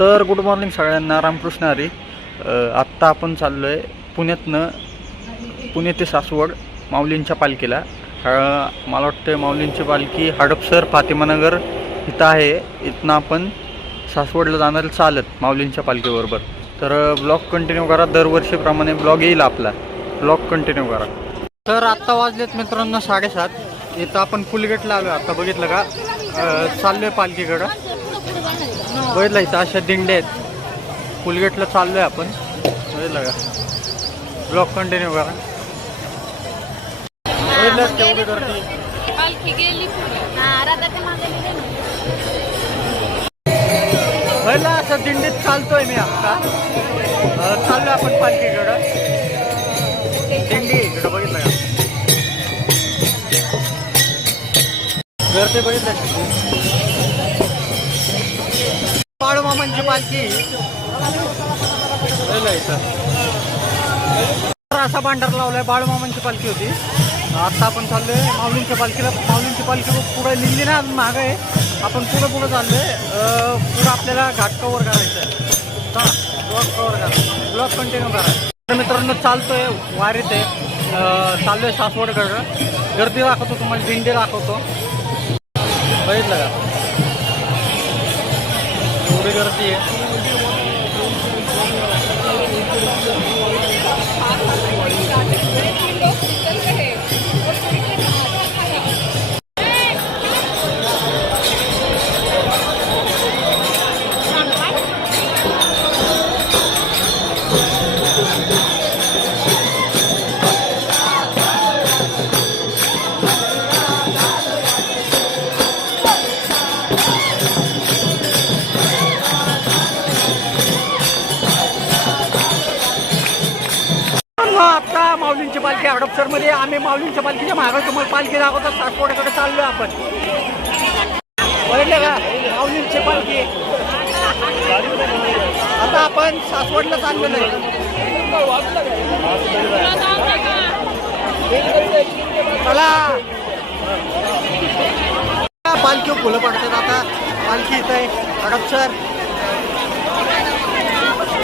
तर good morning सगळ्यांना, रामकृष्ण हरी. आत्ता आपण चाललो आहे पुणे ते सासवड माऊलींच्या पालखीला. मला वाटतं माऊलींची पालखी हडपसर फातिमानगर इथं आहे. इथनं आपण सासवडला जाणार चालत माऊलींच्या पालखीबरोबर. तर ब्लॉग कंटिन्यू करा, दरवर्षीप्रमाणे ब्लॉग येईल आपला. ब्लॉग कंटिन्यू करा. तर आत्ता वाजलेत मित्रांनो 7:30. इथं आपण फुलगेटला आलो. आता बघितलं का, चाललो आहे पालखीकडं. बघितलं इथं अशा दिंड्या आहेत. फुलगेटला चाललो आहे आपण. बघितलं का, ब्लॉग कंटिन्यू करा. बघितलं तेवढी गर्दी. बघितलं असं दिंडीत चालतोय मी आता. चाललोय आपण पालखीकडं. दिंडी इकडं बघितलं का, गर्दी बघितलं. बाळूमामांची पालखी इथं असा भांडार लावलाय. बाळूमामांची पालखी होती. आता आपण चाललोय माऊलींच्या पालखीला. माऊलींची पालखी पुढे निघली ना, अजून मागं आहे. आपण पुढं चाललोय. पुढं आपल्याला घाट कव्हर करायचं आहे. चला ब्लॉक कव्हर करा, ब्लॉक कंटिन्यू करा. तर मित्रांनो चालतोय वारीत आहे. चाललोय सासवडकडं. गर्दी दाखवतो तुम्हाला, दिंडी दाखवतो. बघितलं का, एवढी गर्दी आहे. आता माऊलींची पालखी हडपसरमध्ये. आम्ही माऊलींच्या पालखीच्या मागे तुम्हाला पालखी दाखवतो. सासवडकडे चाललोय आपण. बघितलं का, माऊलींची पालखी. आता आपण सासवडला चाललेलो आहे. चला, पालखी फुलं पडतात. आता पालखी इथं आहे हडपसर.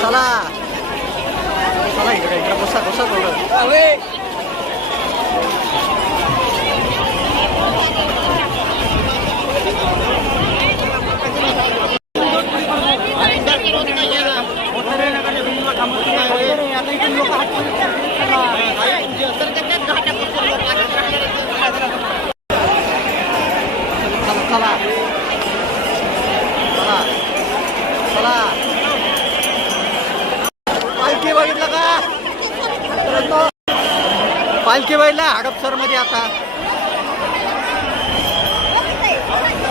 चला चला, इकडे बसा थोडं. पालखी बघितलं का, पालखी बघितलं हडपसर मध्ये. आता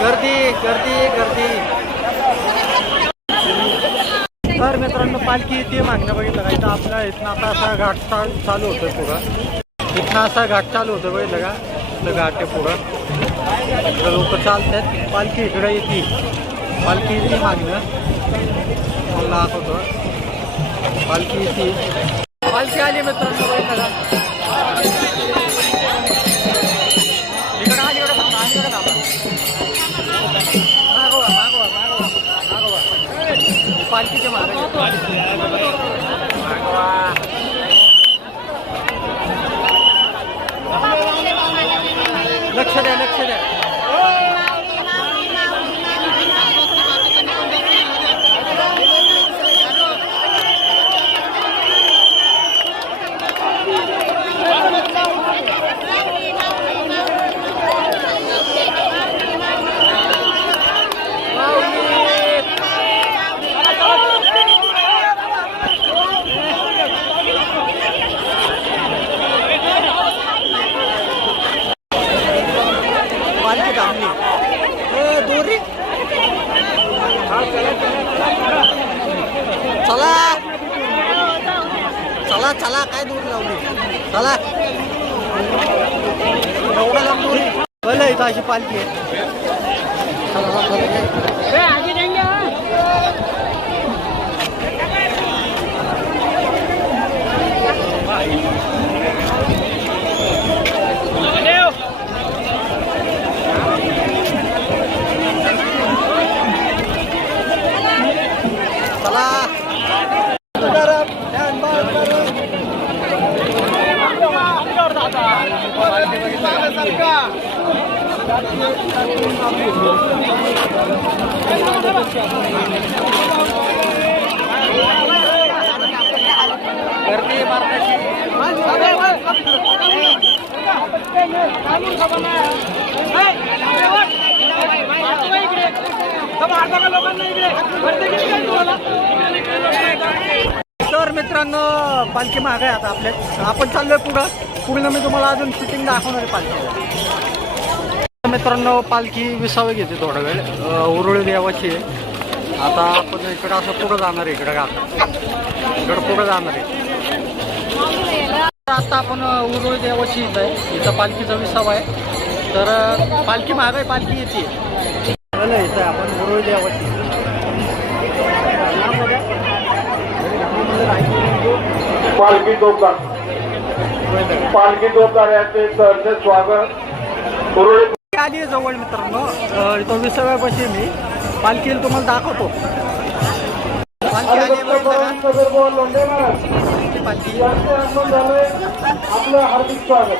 गर्दी गर्दी गर्दी. तर मित्रांनो पालखी इथे मागणं बघितलं का, इथं आपला इथनं आता असा घाट चालू होतं. पुढं इथनं असा घाट चालू होतं. बघितलं का, इथं घाट आहे पुढं. लोक चालतात. पालखी इकडे येते. पालखी इथे मागणं मला दाखवतो. पालखी इथे, पालखी आली मित्रांनो. बघितलं का, पालखीचे मागे लक्ष द्या, लक्ष द्या. दोरी चला चला चला, काय दूर लावली. चला एवढं लांब दोरी. बरं इथं अशी पालखी आहे. चला गर्दी मारण्याची तर मित्रांनो पालखी महाग आहे आता आपल्या आपण चाललोय पुढं मी तुम्हाला अजून शूटिंग दाखवणार आहे पालखी. मित्रांनो पालखी विसावे घेते थोडा वेळ उरुळी देवाची आहे. आता आपण इकडं असं पुढं जाणार आहे इकडं इकडं पुढं जाणार आहे. आता आपण उरुळी देवाची इथं आहे इथं पालखीचा विसावा आहे. तर पालखी महाग आहे पालखी येते इथं आपण उरुळी देवाची पालखी जोपदार यांचे सहर्ष स्वागत. आली आहे जवळ मित्रांनो इथं विसाव्यापाशी मी पालखीला तुम्हाला दाखवतो. पालखी आली पालखी आपलं हार्दिक स्वागत.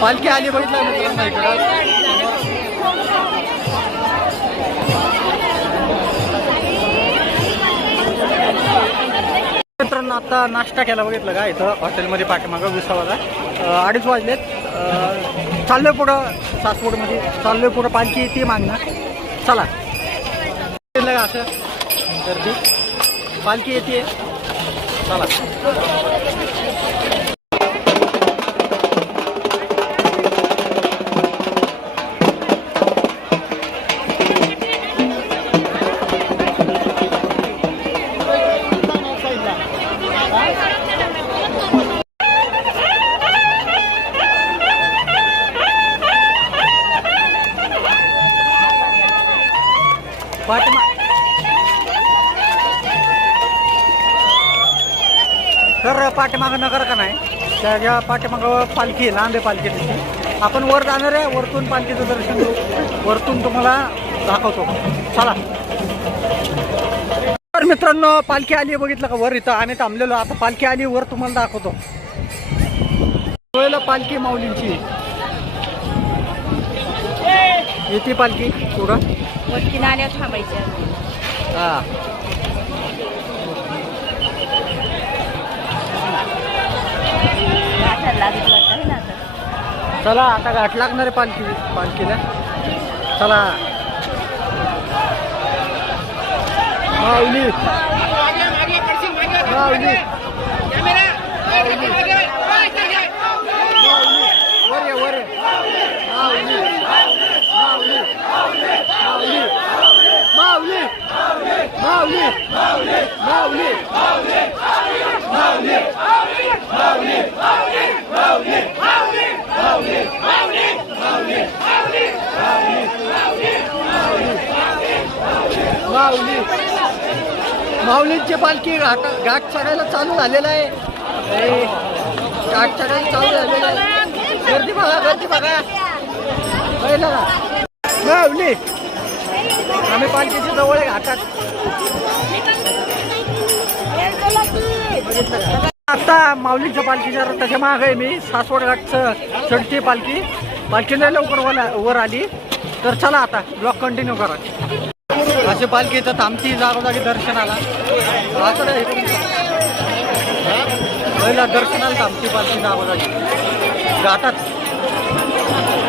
पालखी आली बघितलं मित्रांनो इकडं मित्रांनो आता नाश्ता केला बघितलं का इथं हॉटेलमध्ये पाठीमागं विसावाला 2:30 वाजलेत. चाललोय पुढं सासवडमध्ये चाललोय पुढं पालखी येते मागणं. चला का असं गर्दी पालखी येते चला. तर पाठीमागं नगर का नाही त्याच्या पाठीमागं पालखी आहे लांब आहे पालखी तशी. आपण वर जाणार आहे वरतून पालखीचं दर्शन घेऊ वरतून तुम्हाला दाखवतो. चला तर मित्रांनो पालखी आली बघितलं का वर इथं आम्ही थांबलेलो. आता पालखी आली वर तुम्हाला दाखवतो. पालखी माऊलींची येते पालखी पुढं वरती नाल्यावर थांबायचं. हा चला आता घाट लागणार आहे पालखीला. चला माऊली माऊली वर वर माऊली माऊली माऊली माऊली माऊली माऊली माऊली माऊली माऊलींची पालखी घाट चढायला चालू झालेला आहे. घाट चढायला चालू झालेला आहे. गर्दी बघा पहिला माऊली आम्ही पालखीच्या जवळ आहे घाटात. आता माऊलींच्या पालखीच्या त्याच्या माग आहे मी सासवड घाटचं चढती पालखीला लवकर वर आली. तर चला आता ब्लॉग कंटिन्यू करा. अशी पालखी तर थांबती जागोजागी दर्शनाला पहिला दर्शनाला थांबती पालखी जागोजागी घाटात.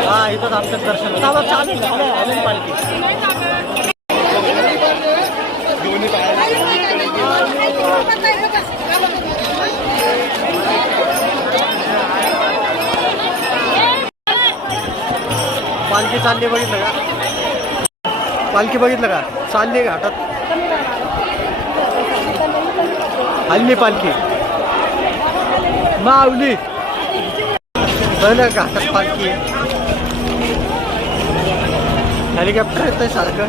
हा इथं थांबतात दर्शन चालू झालं पालखी. पालखी चालली बघितलं का पालखी बघितलं का चालली घाटात हल्ली पालखी माऊली पहिलं घाटात पालखी. हेलिकॉप्टर येत आहे सारखं.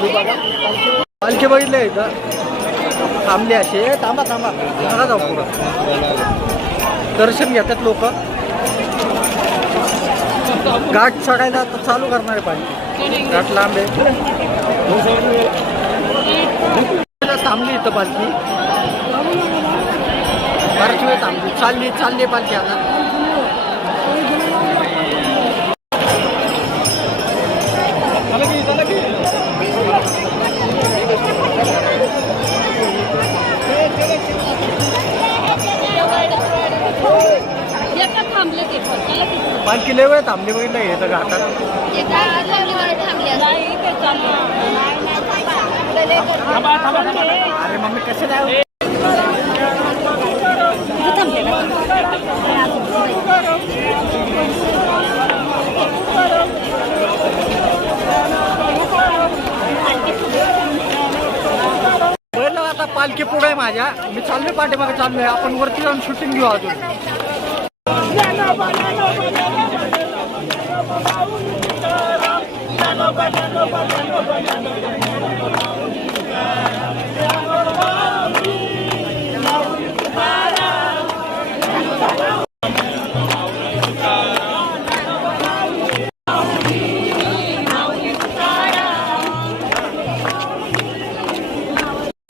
पालखी बघितले इथं थांबले असे थांबा नका जाऊ पुढं दर्शन घेतात लोक घाट चढायला आता चालू करणार आहे पालखी घाट लांब आहे थांबली इथं पालखी बराच वेळ थांबली चालली पालखी आता पालखी लय वेळ थांबली बघितलं येतं घाटात अरे मम्मी कसे जाऊ बघितलं आता पालखी पुढे आहे माझ्या मी चाललोय पाठीमागे चाललोय आपण वरती जाऊन शूटिंग घेऊ अजून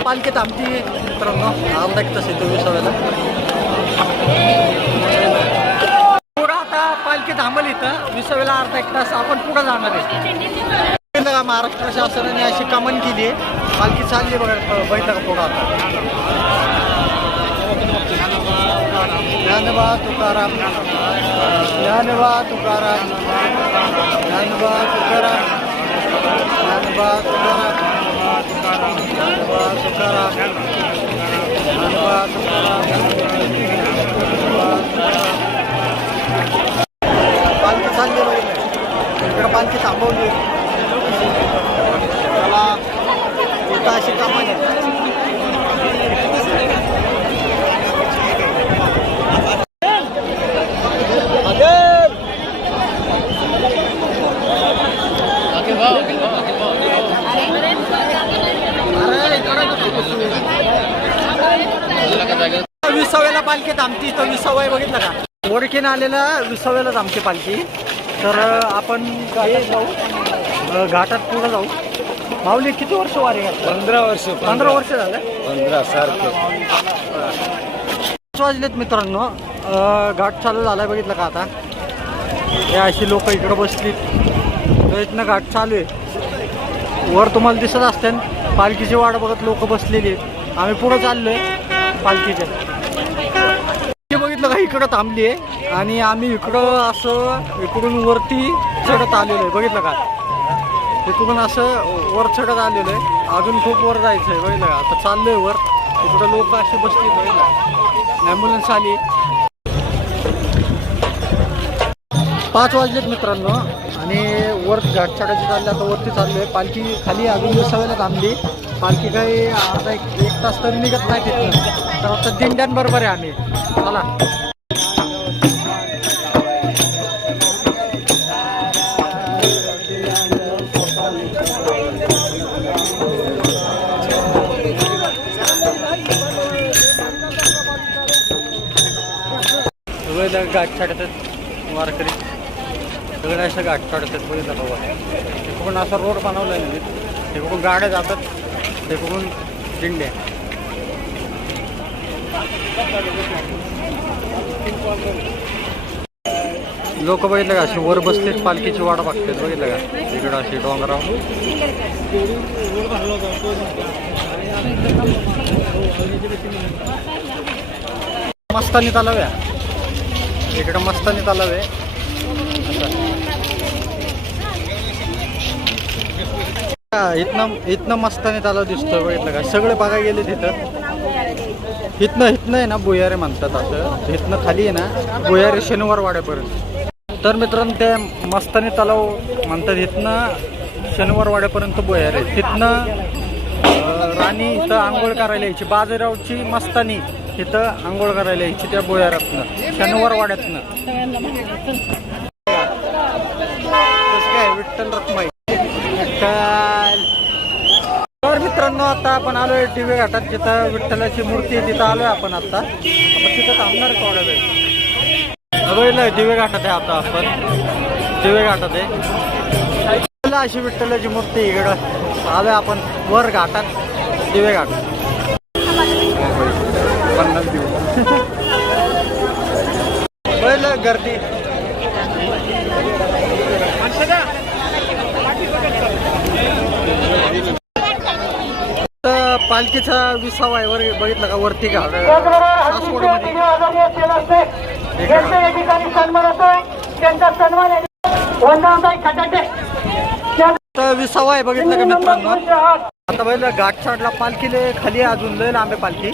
पालखीत आमची मित्रांनो अर्धा एक तास येतो विसाव्याला पुढं आता पालखी थांबल इथं विसाव्याला अर्धा एक तास आपण पुढं जाणार आहे महाराष्ट्र शासनाने अशी कमान केली आहे पालखी चालली बघा बैठक पुढं आता ज्ञानोबा तुकाराम ज्ञानोबा तुकाराम ज्ञानोबा तुकाराम ज्ञानोबा तुकाराम ज्ञानोबा तुकाराम ज्ञानोबा तुकाराम पालखी चालली बघितलं इकडं पालखी थांबवली त्याला इथं अशी कामं आहे विसाव्याला पालखी थांबती तर विसावा बघितलं का ओळखीनं आलेला विसाव्याला थांबते पालखी तर आपण जाऊ घाटात पुढं जाऊ माऊली किती वर्ष वारी 15 वर्ष 15 वर्ष झालं 15 सारखे 5 वाजलेत मित्रांनो घाट चालू झालाय बघितलं का आता हे अशी लोक इकडं बसलीत इथनं घाट चालू आहे वर तुम्हाला दिसत असते पालखीची वाट बघत लोक बसलेली आहेत आम्ही पुढं चाललोय पालखीच्या बघितलं का इकडं थांबली आहे आणि आम्ही इकडं असं इकडून वरती चढत आलेलो आहे बघितलं का इकडून असं वर चढत आलेलो आहे अजून खूप वर जायचं आहे बघितलं का आता चाललोय वर इकडं लोक असे बसले बघितलं ॲम्ब्युलन्स आली 5 वाजलेत मित्रांनो आणि वर घाट चढायची चालली आता वरती चाललोय पालखी खाली अजून विसाव्याला थांबली पालखी काही अर्धा एक तास तरी निघत नाही तिथनं तर आता दिंड्यांबरोबर आहे आम्ही चला घाट चढतात वारकरी सगळं असं घाट चढतात बघितलं बाबा तिकडून असा रोड बनवला आहे तिकडून गाड्या जातात तिकडून दिंड्या लोक बघितलं का अशी वर बसतात पालखीची वाट बघतात बघितलं का इकडं अशी डोंगराव मस्तानी तलाव आहे इकडं मस्तानी तलाव आहे इथनं मस्तानी तलाव दिसतोय बघितलं का सगळे बघायला गेले तिथं इथनं आहे ना भुयारे म्हणतात असं इथनं खाली आहे ना भुयारे शनिवार वाड्यापर्यंत तर मित्रांनो त्या मस्तानी तलाव म्हणतात इथनं शनिवार वाड्यापर्यंत भुयारे तिथनं राणी इथं आंघोळ करायला यायची बाजीरावची मस्तानी इथं आंघोळ करायला यायची त्या भुयारातनं शनिवार वाड्यातनं कसं काय विठ्ठल रखमाई विठ्ठल मित्रांनो आता आपण आलोय दिवे घाटात, जिथं विठ्ठलाची मूर्ती आहे तिथं आलोय आपण आता. आपण तिथं थांबणार थोडा वेळ. बघितलं दिवे घाटात आहे आता आपण. दिवे घाटात आहे अशी विठ्ठलाची मूर्ती इकडं आलोय आपण वर घाटात दिवे घाट. बघितलं गर्दी. पालखीचा विसावा आहे वर बघितलं का वरती घाट विसावा आहे बघितलं का मित्रांनो. आता बघितलं घाट चढला पालखीले खाली अजून लय लांबे पालखी.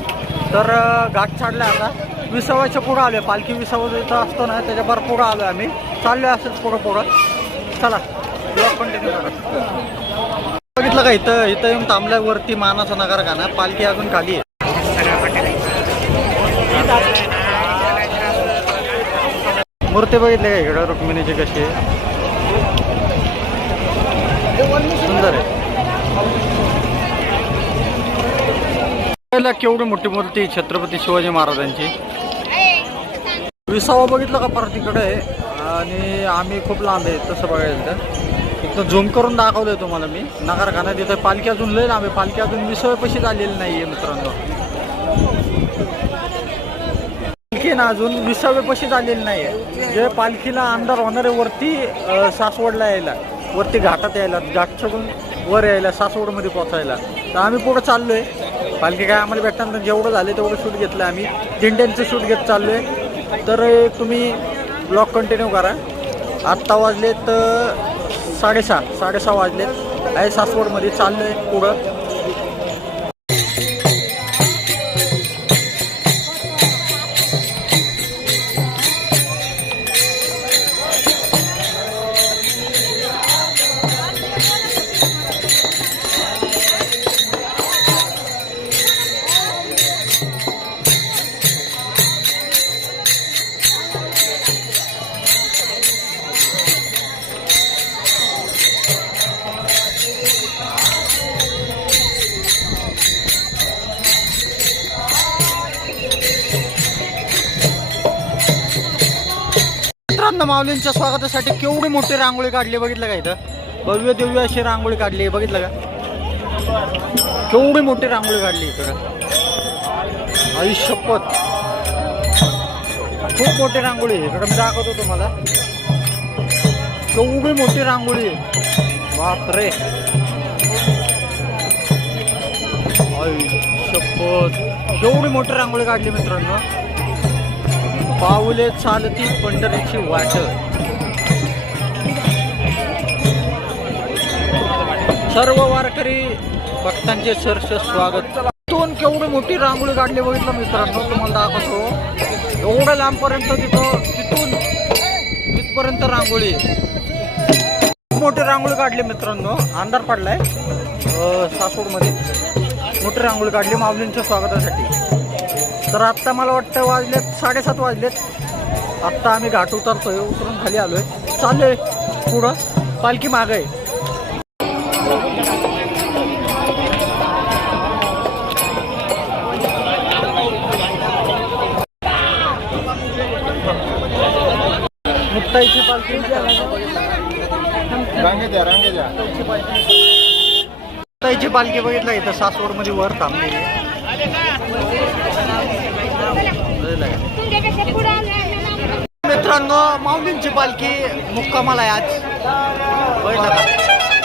तर घाट चढला आता विसावाच्या पुढं आलोय. पालखी विसावा इथं असतो ना त्याच्या बरं पुढं आलोय आम्ही. चाललोय असंच पुढं. चला ब्लॉग कंटिन्यू करा. बघितलं का इथं येऊन थांबलाय वरती मानाचा नगर गाणं. पालखी अजून खाली आहे. मूर्ती बघितली का इकडं रुक्मिणीची कशी आहे, सुंदर आहे. केवढी मोठी मूर्ती छत्रपती शिवाजी महाराजांची. विसावा बघितलं का परत तिकडे आहे आणि आम्ही खूप लांब आहे. तसं बघायला तर इथं झूम करून दाखवलंय तुम्हाला मी नगरखाना. तिथं पालखी अजून लय लांब आहे. पालखी अजून विसाव्यापाशी आलेली नाहीये मित्रांनो. पालखी ना अजून विसाव्यापाशी आलेली नाहीये. जे पालखीला अंधार होणारे वरती सासवडला यायला, वरती घाटात यायला, घाट चढून वर यायला, सासवडमध्ये पोचायला. तर आम्ही पुढं चाललोय. पालखी काय आम्हाला भेटताना जेवढं झालं तेवढं शूट घेतलं आम्ही. दिंड्यांचं शूट घेत चाललोय. तर तुम्ही ब्लॉग कंटिन्यू करा. आत्ता वाजले तर 6:30 वाजलेत. आहे सासवडमध्ये चाललोय पुढं. माऊलींच्या स्वागतासाठी केवढी मोठी रांगोळी काढली बघितलं का. इथं भव्य दिव्य अशी रांगोळी काढली बघितलं का. केवढी मोठी रांगोळी काढली इकडं. आई शपथ खूप मोठी रांगोळी इकडं मी दाखवतो तुम्हाला. केवढी मोठी रांगोळी बापरे. आई शपथ केवढी मोठी रांगोळी काढली मित्रांनो. पाऊले चालती पंढरीची वाट. सर्व वारकरी भक्तांचे सहर्ष स्वागत. दोन केवढी मोठी रांगोळी काढली बघितलं मित्रांनो. तुम्हाला दाखवतो एवढ्या लांबपर्यंत तिथून इथपर्यंत रांगोळी. मोठी रांगोळी काढली मित्रांनो. अंधार पडलाय सासवडमध्ये. मोठी रांगोळी काढली माऊलींच्या स्वागतासाठी. तर आत्ता मला वाटतं वाजलेत 7:30 वाजलेत. आत्ता आम्ही घाट उतरतोय. उतरून खाली आलोय. चाललोय पुढं. पालखी मागं आहे. मुक्ताईची पालखी. मुक्ताईची पालखी बघितलं इथं सासवडमध्ये वर थांबलेली. मित्रांनो माऊलींची पालखी मुक्कामाला आहे आज बघितलं का.